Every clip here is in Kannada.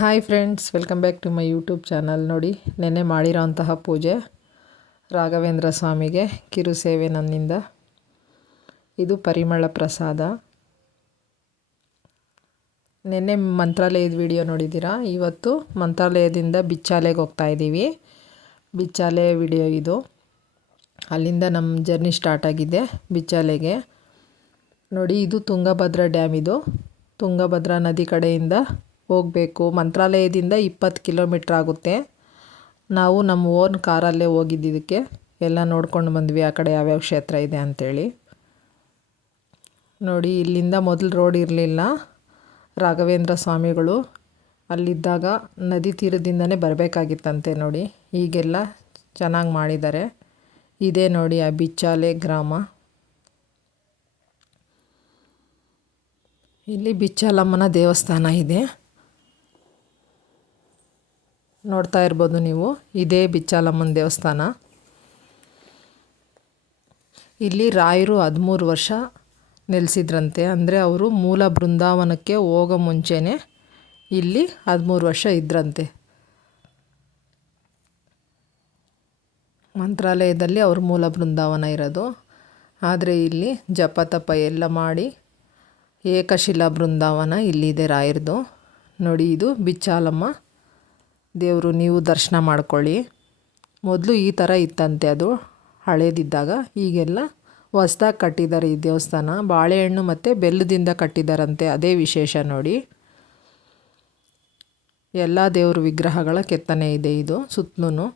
Hi friends, welcome back to my YouTube channel. ನೋಡಿ, ನೆನ್ನೆ ಮಾಡಿರೋಂತಹ ಪೂಜೆ ರಾಘವೇಂದ್ರ ಸ್ವಾಮಿಗೆ ಕಿರು ಸೇವೆ ನನ್ನಿಂದ. ಇದು ಪರಿಮಳ ಪ್ರಸಾದ. ನೆನ್ನೆ ಮಂತ್ರಾಲಯದ ವಿಡಿಯೋ ನೋಡಿದ್ದೀರಾ. ಇವತ್ತು ಮಂತ್ರಾಲಯದಿಂದ ಬಿಚ್ಚಾಲೆಗೆ ಹೋಗ್ತಾಯಿದ್ದೀವಿ. ಬಿಚ್ಚಾಲೆ ವಿಡಿಯೋ ಇದು. ಅಲ್ಲಿಂದ ನಮ್ಮ ಜರ್ನಿ ಸ್ಟಾರ್ಟ್ ಆಗಿದೆ ಬಿಚ್ಚಾಲೆಗೆ. ನೋಡಿ, ಇದು ತುಂಗಭದ್ರಾ ಡ್ಯಾಮ್. ಇದು ತುಂಗಭದ್ರಾ ನದಿ ಕಡೆಯಿಂದ ಹೋಗಬೇಕು. ಮಂತ್ರಾಲಯದಿಂದ 20 ಕಿಲೋಮೀಟ್ರ್ ಆಗುತ್ತೆ. ನಾವು ನಮ್ಮ ಓನ್ ಕಾರಲ್ಲೇ ಹೋಗಿದ್ದಕ್ಕೆ ಎಲ್ಲ ನೋಡ್ಕೊಂಡು ಬಂದ್ವಿ, ಆ ಕಡೆ ಯಾವ್ಯಾವ ಕ್ಷೇತ್ರ ಇದೆ ಅಂಥೇಳಿ. ನೋಡಿ, ಇಲ್ಲಿಂದ ಮೊದಲು ರೋಡ್ ಇರಲಿಲ್ಲ. ರಾಘವೇಂದ್ರ ಸ್ವಾಮಿಗಳು ಅಲ್ಲಿದ್ದಾಗ ನದಿ ತೀರದಿಂದನೇ ಬರಬೇಕಾಗಿತ್ತಂತೆ. ನೋಡಿ, ಈಗೆಲ್ಲ ಚೆನ್ನಾಗಿ ಮಾಡಿದ್ದಾರೆ. ಇದೇ ನೋಡಿ ಆ ಬಿಚ್ಚಾಲೆ ಗ್ರಾಮ. ಇಲ್ಲಿ ಬಿಚ್ಚಾಲಮ್ಮನ ದೇವಸ್ಥಾನ ಇದೆ, ನೋಡ್ತಾ ಇರ್ಬೋದು ನೀವು. ಇದೇ ಬಿಚ್ಚಾಲಮ್ಮನ ದೇವಸ್ಥಾನ. ಇಲ್ಲಿ ರಾಯರು 13 ವರ್ಷ ನೆಲೆಸಿದ್ರಂತೆ. ಅಂದರೆ ಅವರು ಮೂಲ ಬೃಂದಾವನಕ್ಕೆ ಹೋಗೋ ಮುಂಚೆನೇ ಇಲ್ಲಿ 13 ವರ್ಷ ಇದ್ರಂತೆ. ಮಂತ್ರಾಲಯದಲ್ಲಿ ಅವ್ರ ಮೂಲ ಬೃಂದಾವನ ಇರೋದು. ಆದರೆ ಇಲ್ಲಿ ಜಪ ತಪ ಎಲ್ಲ ಮಾಡಿ ಏಕಶಿಲಾ ಬೃಂದಾವನ ಇಲ್ಲಿದೆ ರಾಯರದು. ನೋಡಿ, ಇದು ಬಿಚ್ಚಾಲಮ್ಮ ದೇವರು. ನೀವು ದರ್ಶನ ಮಾಡ್ಕೊಳ್ಳಿ. ಮೊದಲು ಈ ಥರ ಇತ್ತಂತೆ ಅದು ಹಳೇದಿದ್ದಾಗ. ಈಗೆಲ್ಲ ಹೊಸ್ದಾಗಿ ಕಟ್ಟಿದ್ದಾರೆ ಈ ದೇವಸ್ಥಾನ. ಬಾಳೆಹಣ್ಣು ಮತ್ತು ಬೆಲ್ಲದಿಂದ ಕಟ್ಟಿದ್ದಾರಂತೆ, ಅದೇ ವಿಶೇಷ. ನೋಡಿ, ಎಲ್ಲ ದೇವ್ರ ವಿಗ್ರಹಗಳ ಕೆತ್ತನೆ ಇದೆ ಇದು ಸುತ್ತಲೂ.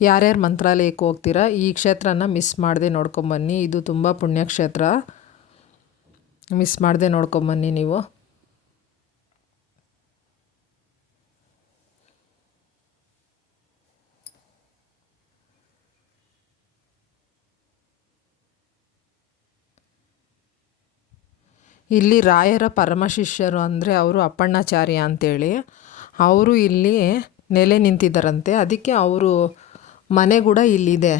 ಯಾರ್ಯಾರು ಮಂತ್ರಾಲಯಕ್ಕೆ ಹೋಗ್ತೀರಾ, ಈ ಕ್ಷೇತ್ರನ ಮಿಸ್ ಮಾಡದೆ ನೋಡ್ಕೊಂಬನ್ನಿ. ಇದು ತುಂಬ ಪುಣ್ಯಕ್ಷೇತ್ರ. ಮಿಸ್ ಮಾಡದೆ ನೋಡ್ಕೊಂಬನ್ನಿ ನೀವು. ಇಲ್ಲಿ ರಾಯರ ಪರಮ ಶಿಷ್ಯರು ಅಂದರೆ ಅವರು ಅಪ್ಪಣ್ಣಾಚಾರ್ಯ ಅಂತೇಳಿ, ಅವರು ಇಲ್ಲಿ ನೆಲೆ ನಿಂತಿದ್ದಾರಂತೆ. ಅದಕ್ಕೆ ಅವರು ಮನೆ ಕೂಡ ಇಲ್ಲಿದೆ.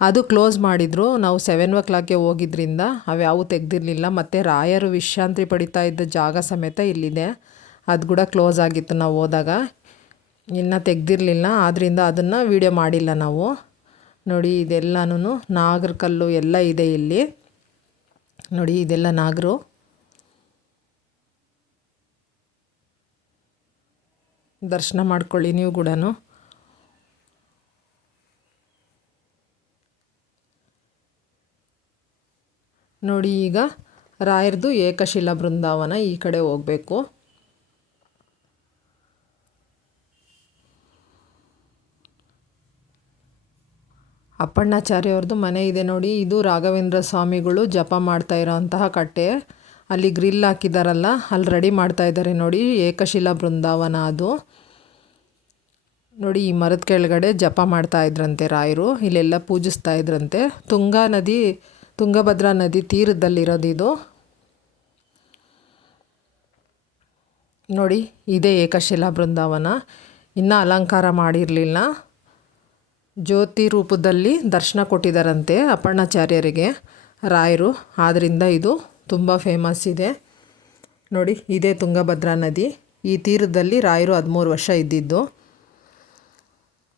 ಅದು ಕ್ಲೋಸ್ ಮಾಡಿದರು. ನಾವು 7 ಹೋಗಿದ್ದರಿಂದ ಅವ್ಯಾವು ತೆಗೆದಿರಲಿಲ್ಲ. ಮತ್ತು ರಾಯರು ವಿಶ್ರಾಂತಿ ಪಡಿತಾ ಇದ್ದ ಜಾಗ ಸಮೇತ ಇಲ್ಲಿದೆ. ಅದು ಕೂಡ ಕ್ಲೋಸ್ ಆಗಿತ್ತು ನಾವು ಹೋದಾಗ. ಇನ್ನು ತೆಗೆದಿರಲಿಲ್ಲ, ಆದ್ದರಿಂದ ಅದನ್ನು ವೀಡಿಯೋ ಮಾಡಿಲ್ಲ ನಾವು. ನೋಡಿ, ಇದೆಲ್ಲನೂ ನಾಗರ ಕಲ್ಲು ಎಲ್ಲ ಇದೆ ಇಲ್ಲಿ. ನೋಡಿ, ಇದೆಲ್ಲ ನಾಗರು. ದರ್ಶನ ಮಾಡ್ಕೊಳ್ಳಿ ನೀವು ಕೂಡ. ನೋಡಿ, ಈಗ ರಾಯರದು ಏಕಶಿಲಾ ಬೃಂದಾವನ ಈ ಕಡೆ ಹೋಗಬೇಕು. ಅಪ್ಪಣ್ಣಾಚಾರ್ಯವ್ರದ್ದು ಮನೆ ಇದೆ ನೋಡಿ. ಇದು ರಾಘವೇಂದ್ರ ಸ್ವಾಮಿಗಳು ಜಪ ಮಾಡ್ತಾ ಇರೋಂತಹ ಕಟ್ಟೆ. ಅಲ್ಲಿ ಗ್ರಿಲ್ ಹಾಕಿದಾರಲ್ಲ, ಅಲ್ಲಿ ರೆಡಿ ಮಾಡ್ತಾ ಇದ್ದಾರೆ ನೋಡಿ, ಏಕಶಿಲಾ ಬೃಂದಾವನ ಅದು. ನೋಡಿ, ಈ ಮರದ ಕೆಳಗಡೆ ಜಪ ಮಾಡ್ತಾ ಇದ್ರಂತೆ ರಾಯರು. ಇಲ್ಲೆಲ್ಲ ಪೂಜಿಸ್ತಾ ಇದ್ರಂತೆ. ತುಂಗಭದ್ರಾ ನದಿ ತೀರದಲ್ಲಿರೋದು ಇದು. ನೋಡಿ, ಇದೇ ಏಕಶಿಲಾ ಬೃಂದಾವನ. ಇನ್ನೂ ಅಲಂಕಾರ ಮಾಡಿರಲಿಲ್ಲ. ಜ್ಯೋತಿ ರೂಪದಲ್ಲಿ ದರ್ಶನ ಕೊಟ್ಟಿದ್ದಾರಂತೆ ಅಪ್ಪಣ್ಣಾಚಾರ್ಯರಿಗೆ ರಾಯರು. ಆದ್ದರಿಂದ ಇದು ತುಂಬ ಫೇಮಸ್ ಇದೆ. ನೋಡಿ, ಇದೇ ತುಂಗಭದ್ರಾ ನದಿ. ಈ ತೀರದಲ್ಲಿ ರಾಯರು 13 ವರ್ಷ ಇದ್ದಿದ್ದು.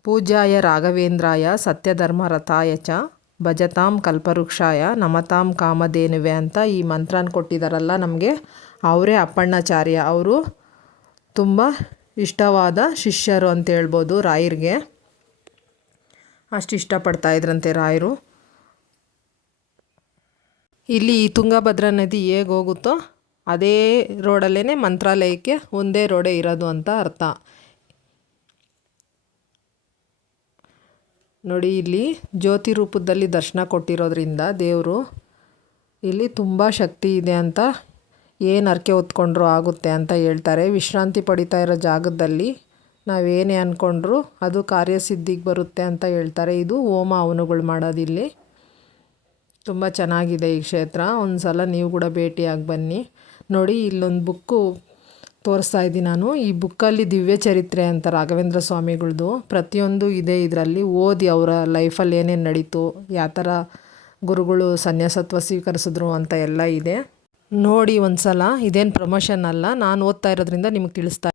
ಪೂಜ್ಯಾಯ ರಾಘವೇಂದ್ರಾಯ ಸತ್ಯಧರ್ಮ ರಥಾಯ ಚ ಭಜತಾಂ ಕಲ್ಪವೃಕ್ಷಾಯ ನಮತಾಂ ಕಾಮಧೇನುವೆ ಅಂತ ಈ ಮಂತ್ರನ ಕೊಟ್ಟಿದ್ದಾರಲ್ಲ ನಮಗೆ, ಅವರೇ ಅಪ್ಪಣ್ಣಾಚಾರ್ಯ. ಅವರು ತುಂಬ ಇಷ್ಟವಾದ ಶಿಷ್ಯರು ಅಂತ ಹೇಳ್ಬೋದು ರಾಯರಿಗೆ. ಅಷ್ಟು ಇಷ್ಟಪಡ್ತಾ ಇದ್ರಂತೆ ರಾಯರು. ಇಲ್ಲಿ ಈ ತುಂಗಭದ್ರಾ ನದಿ ಹೇಗೆ ಹೋಗುತ್ತೋ ಅದೇ ರೋಡಲ್ಲೇ ಮಂತ್ರಾಲಯಕ್ಕೆ ಒಂದೇ ರೋಡೇ ಇರೋದು ಅಂತ ಅರ್ಥ. ನೋಡಿ, ಇಲ್ಲಿ ಜ್ಯೋತಿ ರೂಪದಲ್ಲಿ ದರ್ಶನ ಕೊಟ್ಟಿರೋದ್ರಿಂದ ದೇವರು ಇಲ್ಲಿ ತುಂಬ ಶಕ್ತಿ ಇದೆ ಅಂತ, ಏನು ಹರಕೆ ಹೊತ್ಕೊಂಡ್ರೂ ಆಗುತ್ತೆ ಅಂತ ಹೇಳ್ತಾರೆ. ವಿಶ್ರಾಂತಿ ಪಡಿತಾ ಇರೋ ಜಾಗದಲ್ಲಿ ನಾವೇನೇ ಅಂದ್ಕೊಂಡ್ರೂ ಅದು ಕಾರ್ಯಸಿದ್ಧಿಗೆ ಬರುತ್ತೆ ಅಂತ ಹೇಳ್ತಾರೆ. ಇದು ಹೋಮ ಹವನಗಳು ಮಾಡೋದಿಲ್ಲಿ. ತುಂಬ ಚೆನ್ನಾಗಿದೆ ಈ ಕ್ಷೇತ್ರ. ಒಂದು ಸಲ ನೀವು ಕೂಡ ಭೇಟಿಯಾಗಿ ಬನ್ನಿ. ನೋಡಿ, ಇಲ್ಲೊಂದು ಬುಕ್ಕು ತೋರಿಸ್ತಾ ಇದ್ದೀನಿ ನಾನು. ಈ ಬುಕ್ಕಲ್ಲಿ ದಿವ್ಯ ಚರಿತ್ರೆ ಅಂತ ರಾಘವೇಂದ್ರ ಸ್ವಾಮಿಗಳದ್ದು ಪ್ರತಿಯೊಂದು ಇದೆ ಇದರಲ್ಲಿ. ಓದಿ ಅವರ ಲೈಫಲ್ಲಿ ಏನೇನು ನಡೀತು, ಯಾವ ಥರ ಗುರುಗಳು ಸನ್ಯಾಸತ್ವ ಸ್ವೀಕರಿಸಿದ್ರು ಅಂತ ಎಲ್ಲ ಇದೆ. ನೋಡಿ ಒಂದು ಸಲ. ಇದೇನು ಪ್ರಮೋಷನ್ ಅಲ್ಲ, ನಾನು ಓದ್ತಾ ಇರೋದ್ರಿಂದ ನಿಮಗೆ ತಿಳಿಸ್ತಾ